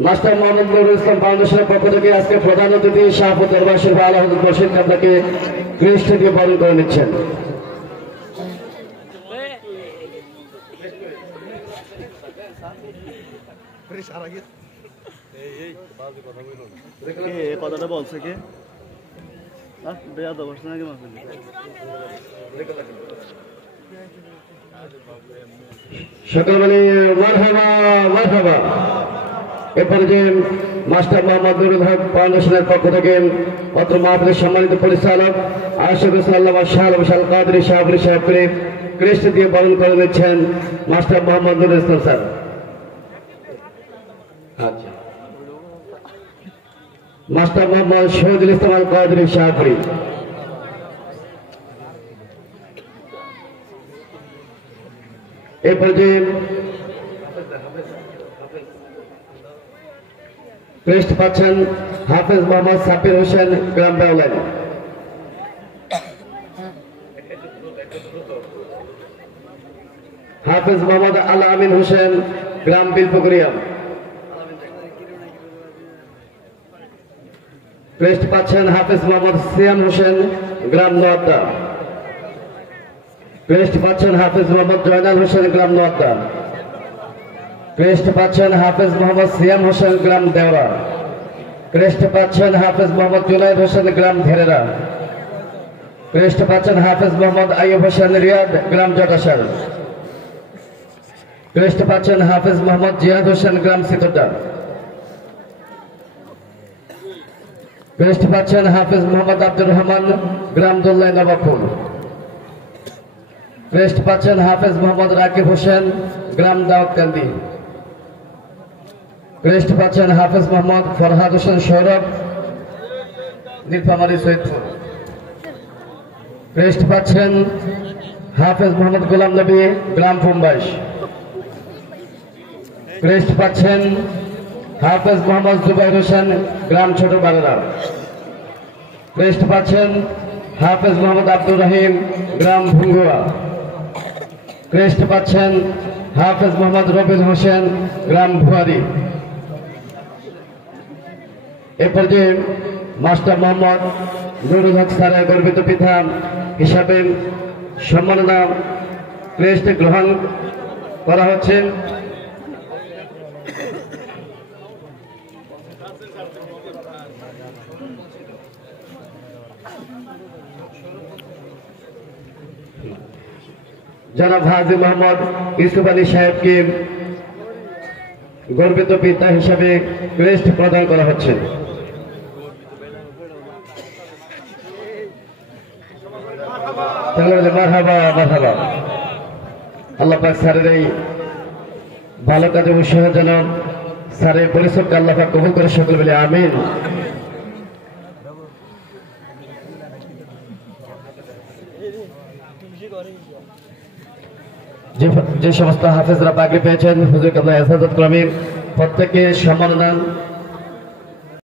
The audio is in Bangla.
মাস্টার মোহাম্মদ নুরুল ইসলাম ফাউন্ডেশনের পক্ষ থেকে আজকে প্রধান অতিথি শাহপুর দরবার শরীফ আলা হযরত বশির কাবলাকে ক্রেস্ট দিয়ে বরণ করে নিচ্ছেন। কথাটা বলছে কে বেয়াদব হচ্ছে নাকি মাহফিল? সকল বলি মারহাবা মারহাবা। এরপরে যে মাস্টার মোহাম্মদ নুরুল হক ফাউন্ডেশনের পক্ষ থেকে অত্র মাহফিলের সম্মানিত পরিচালক আশিক আল্লামা শাহ আলম শাহ কাদরী শাহপুরী সাহেবকে ক্রেস্ট দিয়ে বরণ করে নিচ্ছেন মাস্টার মোহাম্মদ নুরুল ইসলাম স্যার। আচ্ছা, মাস্টার মোহাম্মদ শহীদুল ইসলাম আল কাদরী শাহপুরী। এরপর যে ক্রেস্ট পাচ্ছেন হাফেজ মোহাম্মদ সাকির হোসেন গ্রাম বাউলাইন। হাফেজ মোহাম্মদ আল আমিন হোসেন গ্রাম বিলপুকুরিয়া। ক্রেস্ট পাচ্ছেন হাফেজ মোহাম্মদ সিয়াম হোসেন গ্রাম নোয়াদ্দা। ক্রেস্ট পাচ্ছেন হাফেজ মোহাম্মদ জয়নাল হোসেন গ্রাম নোয়াদ্দা। ক্রেস্ট পাচ্ছেন হাফেজ মোহাম্মদ সিয়াম হোসেন গ্রাম দেওরা। ক্রেস্ট পাচ্ছেন হাফেজ মোহাম্মদ জুনাইদ হোসেন গ্রাম ধেরেরা। ক্রেস্ট পাচ্ছেন হাফেজ মোহাম্মদ আইয়ুব হোসেন রিয়াদ গ্রাম জটাশাল। ক্রেস্ট পাচ্ছেন হাফেজ মোহাম্মদ জিয়াদ হোসেন গ্রাম সিতোড্ডা। ক্রেস্ট পাচ্ছেন হাফেজ মোহাম্মদ আব্দুর রহমান গ্রাম দোল্লাই নবাবপুর। ক্রেস্ট পাচ্ছেন হাফেজ মোহাম্মদ রাকিব হোসেন গ্রাম দাউদকান্দি। ক্রেস্ট পাচ্ছেন হাফেজ মোহাম্মদ ফরহাদ হোসেন সৌরভ নীলফামারী সৈয়দপুর। ক্রেস্ট পাচ্ছেন হাফেজ মোহাম্মদ গোলাম নবী গ্রাম ফুমবাইশ। ক্রেস্ট পাচ্ছেন হাফেজ মোহাম্মদ জুবাইর হোসেন গ্রাম ছোট বারেরা। ক্রেস্ট পাচ্ছেন হাফেজ মোহাম্মদ আব্দুর রহিম গ্রাম ভুঙ্গুয়া। ক্রেস্ট পাচ্ছেন হাফেজ মোহাম্মদ রবিল হোসেন গ্রাম ভুয়ারি। এ পর্যায়ে মাস্টার মোহাম্মদ নুরুল হক স্যারের গর্বিত পিতা হিসাবে সম্মাননা ক্রেস্ট গ্রহণ করা হচ্ছে। জনাব হাজী মোহাম্মদ ইউসুফ আলী সাহেবকে গর্বিত পিতা হিসাবে ক্রেস্ট প্রদান করা হচ্ছে। মারহাবা মারহাবা। আল্লাহ পাক স্যারের এই ভালো কাজে উৎসাহ যেন স্যারের পরিশ্রমকে আল্লাহ পাক কবুল করে সকল বলে আমিন। যে সমস্ত হাফেজরা পাগড়ি পেয়েছেন হুজুর কাবলা এসাদত ক্রমে প্রত্যেককে সম্মাননা